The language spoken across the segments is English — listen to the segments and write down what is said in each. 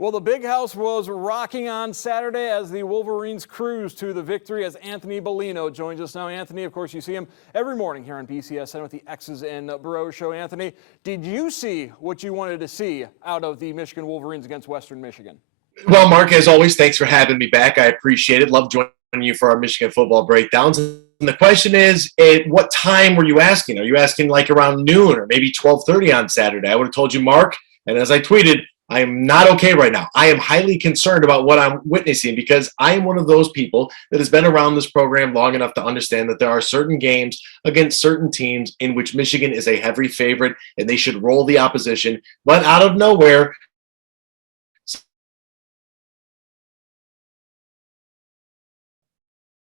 Well, the big house was rocking on Saturday as the Wolverines cruised to the victory as Anthony Bellino joins us now. Anthony, of course, you see him every morning here on BCSN with the X's and Bros show. Anthony, did you see what you wanted to see out of the Michigan Wolverines against Western Michigan? Well, Mark, as always, thanks for having me back. I appreciate it. Love joining you for our Michigan football breakdowns. And the question is, at what time were you asking? Are you asking like around noon or maybe 12:30 on Saturday? I would have told you, Mark, and as I tweeted, I am not okay right now. I am highly concerned about what I'm witnessing because I am one of those people that has been around this program long enough to understand that there are certain games against certain teams in which Michigan is a heavy favorite and they should roll the opposition. But out of nowhere,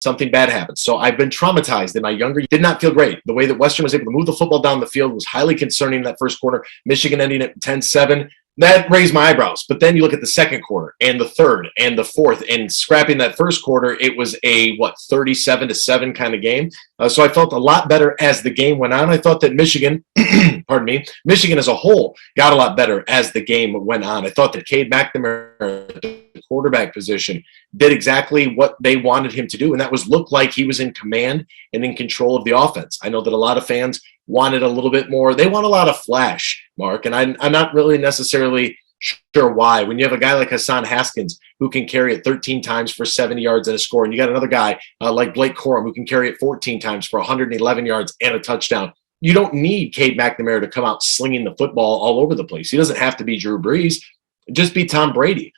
something bad happens. So I've been traumatized in my younger years. Did not feel great. The way that Western was able to move the football down the field was highly concerning in that first quarter. Michigan ending at 10-7. That raised my eyebrows. But then you look at the second quarter and the third and the fourth, and scrapping that first quarter, it was a 37-7 kind of game. So I felt a lot better as the game went on. I thought that Michigan, pardon me, Michigan as a whole got a lot better as the game went on. I thought that Cade McNamara, the quarterback position, did exactly what they wanted him to do, and that was look like he was in command and in control of the offense. I know that a lot of fans wanted a little bit more. They want a lot of flash, Mark, and I'm not really necessarily sure why. When you have a guy like Hassan Haskins who can carry it 13 times for 70 yards and a score, and you got another guy like Blake Corum who can carry it 14 times for 111 yards and a touchdown, you don't need Cade McNamara to come out slinging the football all over the place. He doesn't have to be Drew Brees. Just be Tom Brady,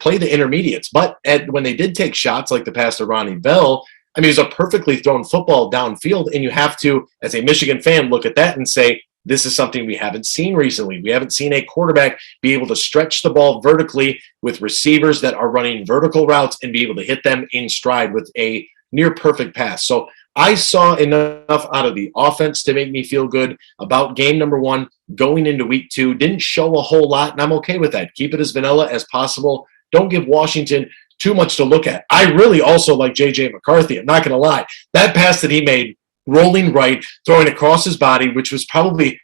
play the intermediates. But when they did take shots like the pass to Ronnie Bell, I mean, it was a perfectly thrown football downfield, and you have to, as a Michigan fan, look at that and say, this is something we haven't seen recently. We haven't seen a quarterback be able to stretch the ball vertically with receivers that are running vertical routes and be able to hit them in stride with a near perfect pass. So I saw enough out of the offense to make me feel good about game number one. Going into week two, didn't show a whole lot, and I'm okay with that. Keep it as vanilla as possible. Don't give Washington too much to look at. I really also like J.J. McCarthy. I'm not going to lie. That pass that he made, rolling right, throwing across his body, which was probably,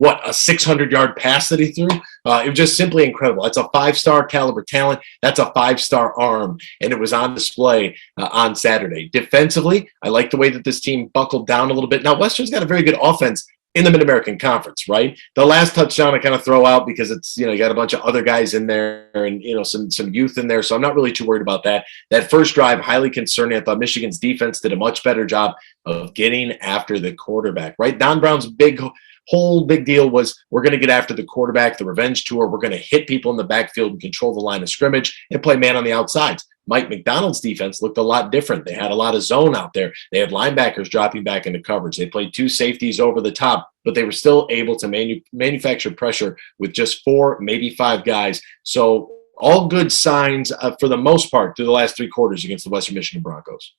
a 600-yard pass that he threw? It was just simply incredible. That's a five-star caliber talent. That's a five-star arm, and it was on display on Saturday. Defensively, I like the way that this team buckled down a little bit. Now, Western's got a very good offense in the Mid-American Conference, right? The last touchdown I kind of throw out because it's, you got a bunch of other guys in there and, some youth in there. So I'm not really too worried about that. That first drive, highly concerning. I thought Michigan's defense did a much better job of getting after the quarterback, right? Don Brown's big deal was we're going to get after the quarterback, the revenge tour. We're going to hit people in the backfield and control the line of scrimmage and play man on the outsides. Mike McDonald's defense looked a lot different. They had a lot of zone out there. They had linebackers dropping back into coverage. They played two safeties over the top, but they were still able to manufacture pressure with just 4, maybe 5 guys. So all good signs for the most part through the last 3 quarters against the Western Michigan Broncos.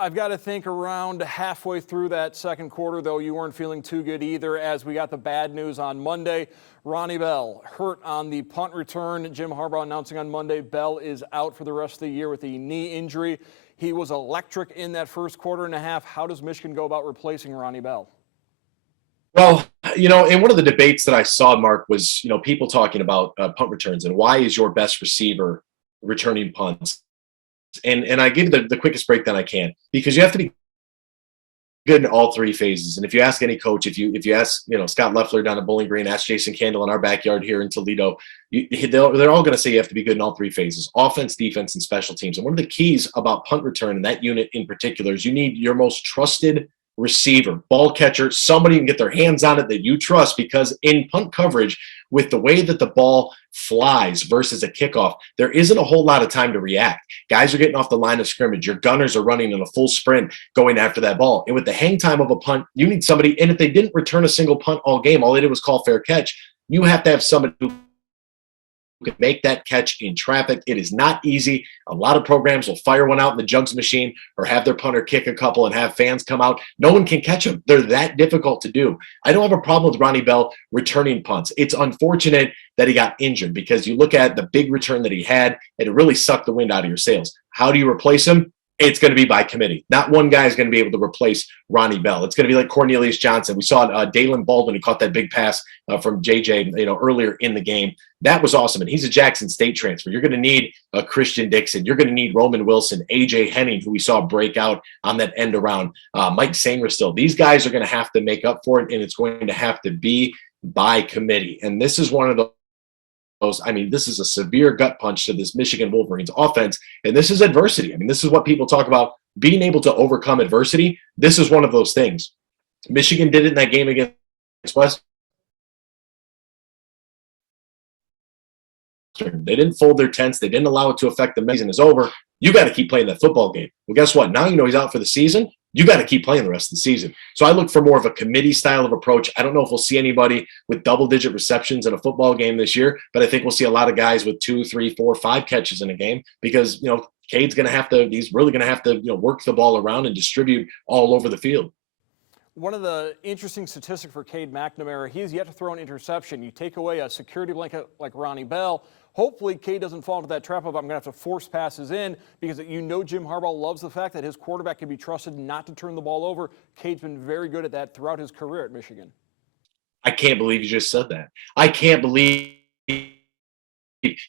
I've got to think around halfway through that second quarter, though, you weren't feeling too good either as we got the bad news on Monday. Ronnie Bell hurt on the punt return. Jim Harbaugh announcing on Monday Bell is out for the rest of the year with a knee injury. He was electric in that first quarter and a half. How does Michigan go about replacing Ronnie Bell? Well, and one of the debates that I saw, Mark, was, people talking about punt returns and why is your best receiver returning punts? And I give the quickest breakdown I can because you have to be good in all 3 phases. And if you ask any coach, if you ask Scott Loeffler down at Bowling Green, ask Jason Candle in our backyard here in Toledo, they're all going to say you have to be good in all 3 phases: offense, defense, and special teams. And one of the keys about punt return and that unit in particular is you need your most trusted receiver, ball catcher, somebody who can get their hands on it that you trust, because in punt coverage, with the way that the ball flies versus a kickoff, there isn't a whole lot of time to react. Guys are getting off the line of scrimmage. Your gunners are running in a full sprint going after that ball. And with the hang time of a punt, you need somebody, and if they didn't return a single punt all game, all they did was call fair catch, you have to have somebody who can make that catch in traffic. It is not easy. A lot of programs will fire one out in the jugs machine or have their punter kick a couple and have fans come out. No one can catch them. They're that difficult to do. I don't have a problem with Ronnie Bell returning punts. It's unfortunate that he got injured because you look at the big return that he had, and it really sucked the wind out of your sails. How do you replace him? it's going to be by committee. Not one guy is going to be able to replace Ronnie Bell. It's going to be like Cornelius Johnson. We saw Dalen Baldwin, who caught that big pass from JJ, earlier in the game. That was awesome. And he's a Jackson State transfer. You're going to need Christian Dixon. You're going to need Roman Wilson, AJ Henning, who we saw break out on that end around, Mike Sanger. These guys are going to have to make up for it, and it's going to have to be by committee. And this is one of those, this is a severe gut punch to this Michigan Wolverines offense. And this is adversity. This is what people talk about, being able to overcome adversity. This is one of those things. Michigan did it in that game against West. They didn't fold their tents. They didn't allow it to affect the season is over. You got to keep playing that football game. Well, guess what? Now he's out for the season. You got to keep playing the rest of the season. So I look for more of a committee style of approach. I don't know if we'll see anybody with double-digit receptions in a football game this year, but I think we'll see a lot of guys with 2, 3, 4, 5 catches in a game because, Cade's going to have to – he's really going to have to, work the ball around and distribute all over the field. One of the interesting statistics for Cade McNamara, he has yet to throw an interception. You take away a security blanket like Ronnie Bell, hopefully Cade doesn't fall into that trap of I'm going to have to force passes in because Jim Harbaugh loves the fact that his quarterback can be trusted not to turn the ball over. Cade's been very good at that throughout his career at Michigan. I can't believe you just said that. I can't believe –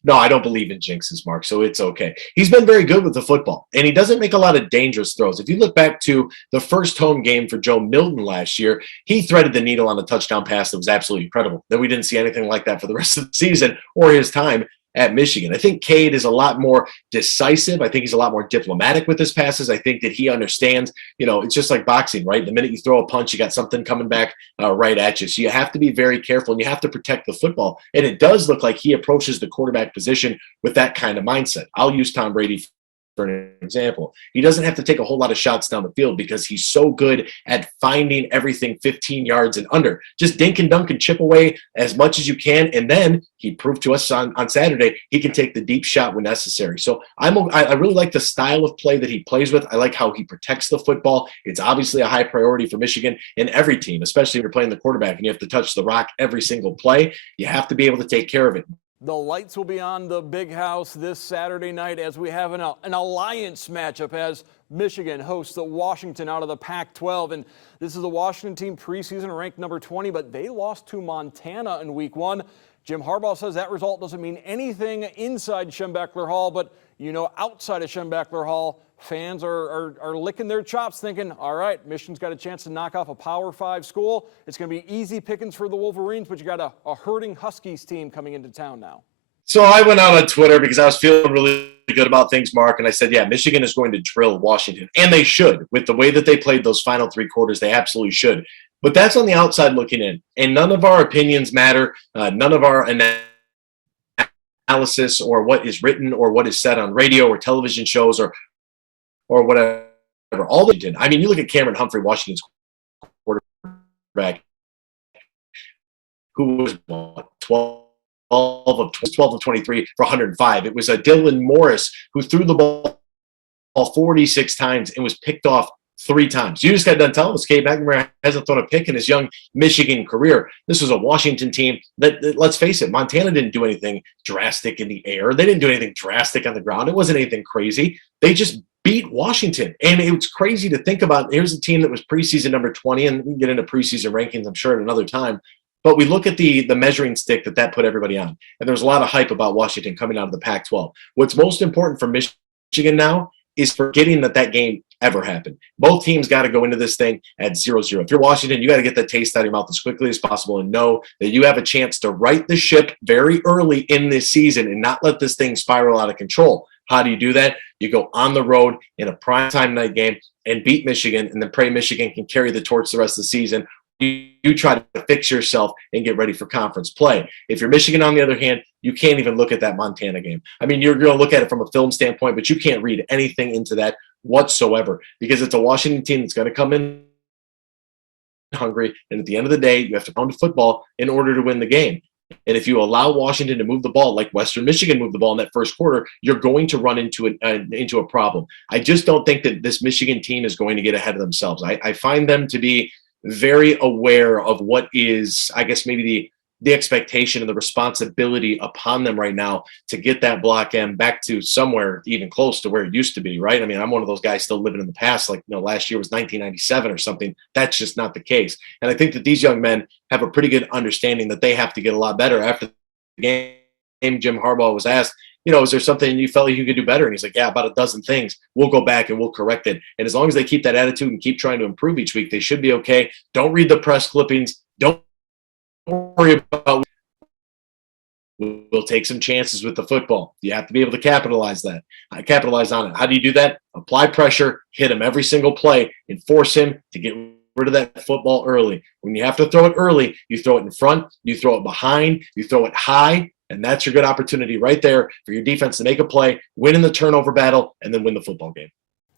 no, I don't believe in jinxes, Mark, so it's okay. He's been very good with the football, and he doesn't make a lot of dangerous throws. If you look back to the first home game for Joe Milton last year, he threaded the needle on a touchdown pass that was absolutely incredible. Then we didn't see anything like that for the rest of the season or his time at Michigan. I think Cade is a lot more decisive. I think he's a lot more diplomatic with his passes. I think that he understands, it's just like boxing, right? The minute you throw a punch, you got something coming back right at you. So you have to be very careful and you have to protect the football. And it does look like he approaches the quarterback position with that kind of mindset. I'll use Tom Brady for an example. He doesn't have to take a whole lot of shots down the field because he's so good at finding everything 15 yards and under. Just dink and dunk and chip away as much as you can. And then he proved to us on Saturday he can take the deep shot when necessary. So I really like the style of play that he plays with. I like how he protects the football. It's obviously a high priority for Michigan and every team, especially if you're playing the quarterback and you have to touch the rock every single play. You have to be able to take care of it. The lights will be on the Big House this Saturday night as we have an alliance matchup as Michigan hosts the Washington out of the Pac-12. And this is the Washington team preseason ranked number 20, but they lost to Montana in week 1. Jim Harbaugh says that result doesn't mean anything inside Schembechler Hall, but outside of Schembechler Hall, fans are licking their chops thinking, all right, Michigan's got a chance to knock off a Power 5 school. It's going to be easy pickings for the Wolverines, but you got a hurting Huskies team coming into town now. So I went out on Twitter because I was feeling really good about things, Mark, and I said, yeah, Michigan is going to drill Washington, and they should. With the way that they played those final 3 quarters, they absolutely should. But that's on the outside looking in, and none of our opinions matter. None of our analysis or what is written or what is said on radio or television shows or whatever. All they did. You look at Cameron Humphrey, Washington's quarterback, who was 12 of 23 for 105. It was Dylan Morris who threw the ball 46 times and was picked off 3 times. You just got done telling us Cade McNamara hasn't thrown a pick in his young Michigan career. This was a Washington team that, let's face it, Montana didn't do anything drastic in the air. They didn't do anything drastic on the ground. It wasn't anything crazy. They just beat Washington. And it was crazy to think about. Here's a team that was preseason number 20, and we can get into preseason rankings, I'm sure, at another time. But we look at the measuring stick that put everybody on. And there was a lot of hype about Washington coming out of the Pac-12. What's most important for Michigan now is forgetting that game ever happened. Both teams got to go into this thing at 0-0. If you're Washington, you got to get that taste out of your mouth as quickly as possible and know that you have a chance to right the ship very early in this season and not let this thing spiral out of control. How do you do that? You go on the road in a primetime night game and beat Michigan, and then pray Michigan can carry the torch the rest of the season. You try to fix yourself and get ready for conference play. If you're Michigan, on the other hand, you can't even look at that Montana game. You're going to look at it from a film standpoint, but you can't read anything into that whatsoever because it's a Washington team that's going to come in hungry, and at the end of the day, you have to pound the football in order to win the game. And if you allow Washington to move the ball like Western Michigan moved the ball in that first quarter, you're going to run into a problem. I just don't think that this Michigan team is going to get ahead of themselves. I find them to be very aware of what is, I guess, maybe the expectation and the responsibility upon them right now to get that block M back to somewhere even close to where it used to be, right? I mean, I'm one of those guys still living in the past, like, last year was 1997 or something. That's just not the case. And I think that these young men have a pretty good understanding that they have to get a lot better. After the game, Jim Harbaugh was asked, is there something you felt like you could do better? And he's like, yeah, about a dozen things. We'll go back and we'll correct it. And as long as they keep that attitude and keep trying to improve each week, they should be okay. Don't read the press clippings. Don't worry about. We'll take some chances with the football. You have to be able to capitalize on it. How do you do that? Apply pressure, hit him every single play, and force him to get rid of that football early. When you have to throw it early, you throw it in front, you throw it behind, you throw it high, and that's your good opportunity right there for your defense to make a play, win in the turnover battle, and then win the football game.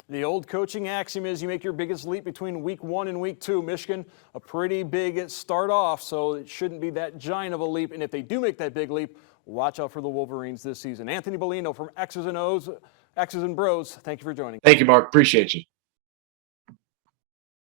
The old coaching axiom is you make your biggest leap between week 1 and week 2. Michigan, a pretty big start off, so it shouldn't be that giant of a leap. And if they do make that big leap, watch out for the Wolverines this season. Anthony Bellino from X's and Bros, thank you for joining. Thank you, Mark. Appreciate you.